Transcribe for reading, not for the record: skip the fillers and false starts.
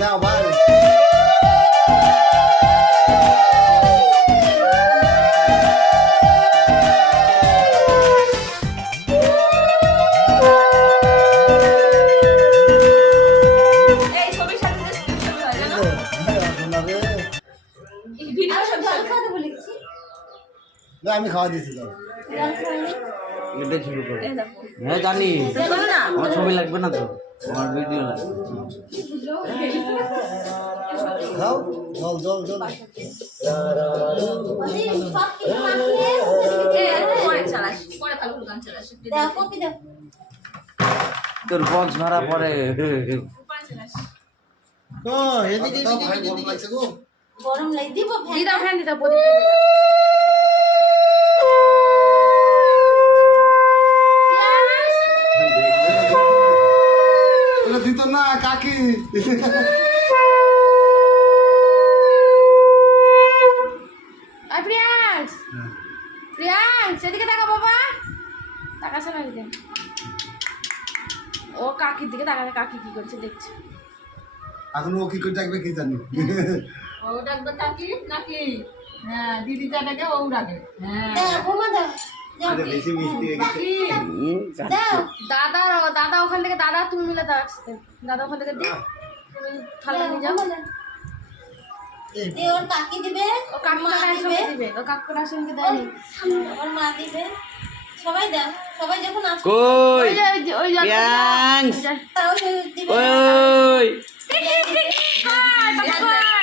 না ভাই না আমি খাওয়া দিয়েছি তো এটা শুরু করো হ্যাঁ জানি আমার ছবি লাগবে না তো আমার ভিডিও লাগবে খাও জল জল জল তোর বক্স ভাড়া পরে ও এদিকে এদিকে লাগছে গো গরম লাগি দিব ফ্যান দিতে এটা দিত না কাকি প্রিয়াংশ প্রিয়াংশ এদিকে তাকা বাবা তাকাছে না এদিকে ও কাকির দিকে তাকাতে কাকি কি করছে দেখছে এখন ও কি করে ডাকবে কি জানি ও ডাকবে কাকি নাকি হ্যাঁ দিদি যা ডাকে ও ডাকে হ্যাঁ দাও বোমা দাও যাও বেশি মিষ্টি কাকি দাও দাদা ওখান থেকে দাদা তুমি মিলে আসতে দাদা ওখান থেকে দিয়ে তুমি থালা নিয়ে যাও দে ওর কাকি দিবে ও কাকুরা সবাই দিবে ও কাকুরা সঙ্গে দেয়নি ওর মা দিবে সবাই দাও সবাই যখন আসবে কই ওই যে ওই যে প্রিয়াংশ তাও দিবে ওই হাই